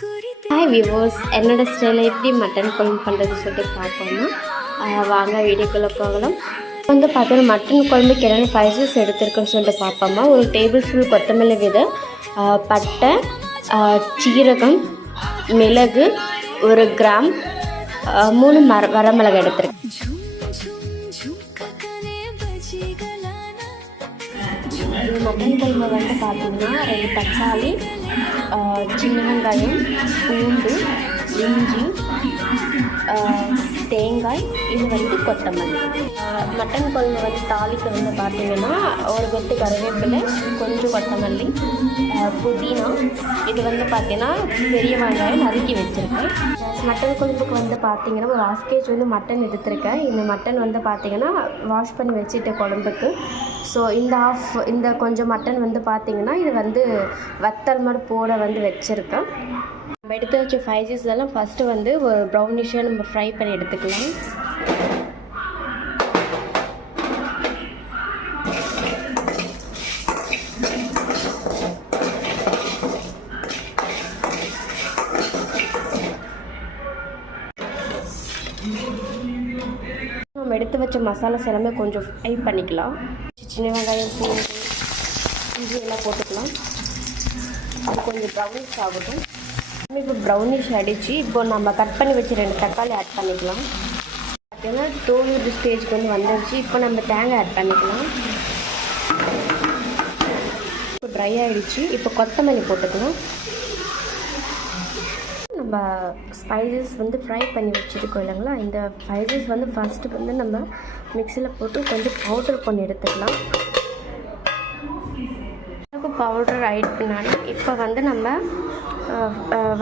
Hi viewers, என்னோட ஸ்டைலில் எப்படி மட்டன் குழம்பு பண்ணுறது சொல்லிட்டு பார்ப்போம்னா வாங்க வீடியோக்குள்ளே போகலாம். வந்து பார்த்தீங்கன்னா மட்டன் குழம்புக்கு என்னென்ன ஸ்பைசஸ் எடுத்துருக்குன்னு சொல்லிட்டு பார்ப்போம்னா, ஒரு டேபிள் ஸ்பூன் கொத்தமல்லி விதை, பட்டை, சீரகம், மிளகு, 1 கிராம், 3 வரமிளகாய் எடுத்துருக்கேன். மட்டன் குழம்பு வந்து பார்த்திங்கன்னா 2 தக்காளி, சின்ன வெங்காயம், பூண்டு, இஞ்சி, தேங்காய், இது வந்து கொத்தமல்லி. மட்டன் குழம்பு வந்து தாளிக்க வந்து பார்த்திங்கன்னா 1 கொத்து கருவேப்பிலை, கொஞ்சம் கொத்தமல்லி, புதினா, இது வந்து பார்த்திங்கன்னா பெரிய வெங்காயம் நறுக்கி வச்சுருக்கேன். மட்டன் குழம்புக்கு வந்து பார்த்திங்கன்னா ஒரு 1/2 kg வந்து மட்டன் எடுத்திருக்கேன். இந்த மட்டன் வந்து பார்த்திங்கன்னா வாஷ் பண்ணி வச்சுட்டேன் குழம்புக்கு. ஸோ இந்த கொஞ்சம் மட்டன் வந்து பார்த்திங்கன்னா இது வந்து வத்தல் மாதிரி போட வந்து வச்சுருக்கேன். நம்ம எடுத்து வச்ச ஸ்பைசஸ் எல்லாம் ஃபஸ்ட்டு வந்து ஒரு ப்ரௌனிஷாக நம்ம ஃப்ரை பண்ணி எடுத்துக்கலாம். நம்ம எடுத்து வச்ச மசாலாஸ் எல்லாமே கொஞ்சம் ஃப்ரை பண்ணிக்கலாம். சின்ன வெங்காயம், பூண்டு, இஞ்சி எல்லாம் போட்டுக்கலாம். அது கொஞ்சம் ப்ரௌனிஷ் ஆகட்டும். இப்போ ப்ரௌனிஷ் அடித்து இப்போ நம்ம கட் பண்ணி வச்சு 2 தக்காளி ஆட் பண்ணிக்கலாம். பார்த்தீங்கன்னா தோல் ஸ்டேஜ்க்கு வந்து வந்துடுச்சு. இப்போ நம்ம தேங்காய் ஆட் பண்ணிக்கலாம். இப்போ ட்ரை ஆகிடுச்சு. இப்போ கொத்தமல்லி போட்டுக்கலாம். நம்ம ஸ்பைசஸ் வந்து ஃப்ரை பண்ணி வச்சுருக்கோம் இல்லைங்களா, இந்த ஸ்பைசஸ் வந்து ஃபஸ்ட்டு வந்து நம்ம மிக்சியில் போட்டு கொஞ்சம் பவுடர் பண்ணி எடுத்துக்கலாம். பவுடர் ஆட் பண்ணாலும் இப்போ வந்து நம்ம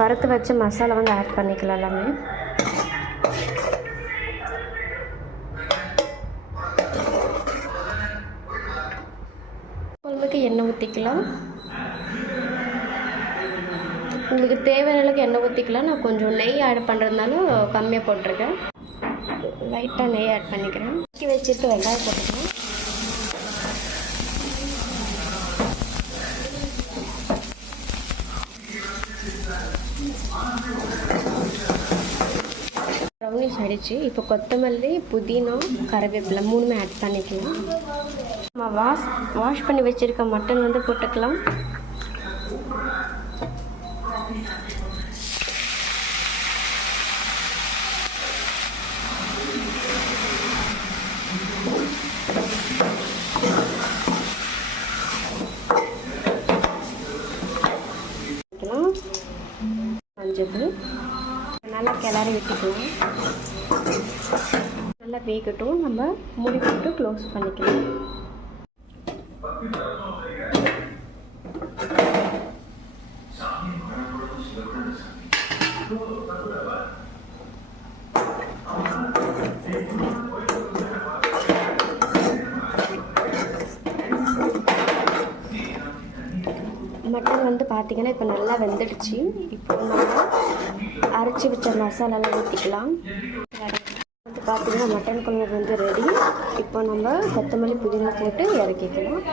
வறுத்து வச்ச மசாலா வந்து ஆட் பண்ணிக்கலாம். எல்லாமே குழம்புக்கு எண்ணெய் ஊற்றிக்கலாம். உங்களுக்கு தேவையான அளவுக்கு எண்ணெய் ஊற்றிக்கலாம். நான் கொஞ்சம் நெய் ஆட் பண்ணுறதுனால கம்மியாக போட்டிருக்கேன். லைட்டாக நெய் ஆட் பண்ணிக்கிறேன். ஊற்றி வச்சுட்டு வெங்காயம் போட்டுக்கலாம். ப்ரௌனிஷ் அடித்து இப்போ கொத்தமல்லி, புதினா, கருவேப்பிலை 3மே ஆட் பண்ணிக்கலாம். நம்ம வாஷ் பண்ணி வச்சுருக்க மட்டன் வந்து போட்டுக்கலாம். மஞ்சள் நல்லா கிளறி விட்டுக்கலாம். நல்லா வேகட்டும். நம்ம மூடி போட்டு க்ளோஸ் பண்ணிக்கலாம். மட்டன் வந்து பார்த்திங்கன்னா இப்போ நல்லா வெந்துடுச்சு. இப்போ நம்ம அரைச்சி வச்ச மசாலாலாம் ஊற்றிக்கலாம். வந்து பார்த்திங்கன்னா மட்டன் குழம்பு வந்து ரெடி. இப்போ நம்ம கொத்தமல்லி, புதினா போட்டு இறக்கிக்கலாம்.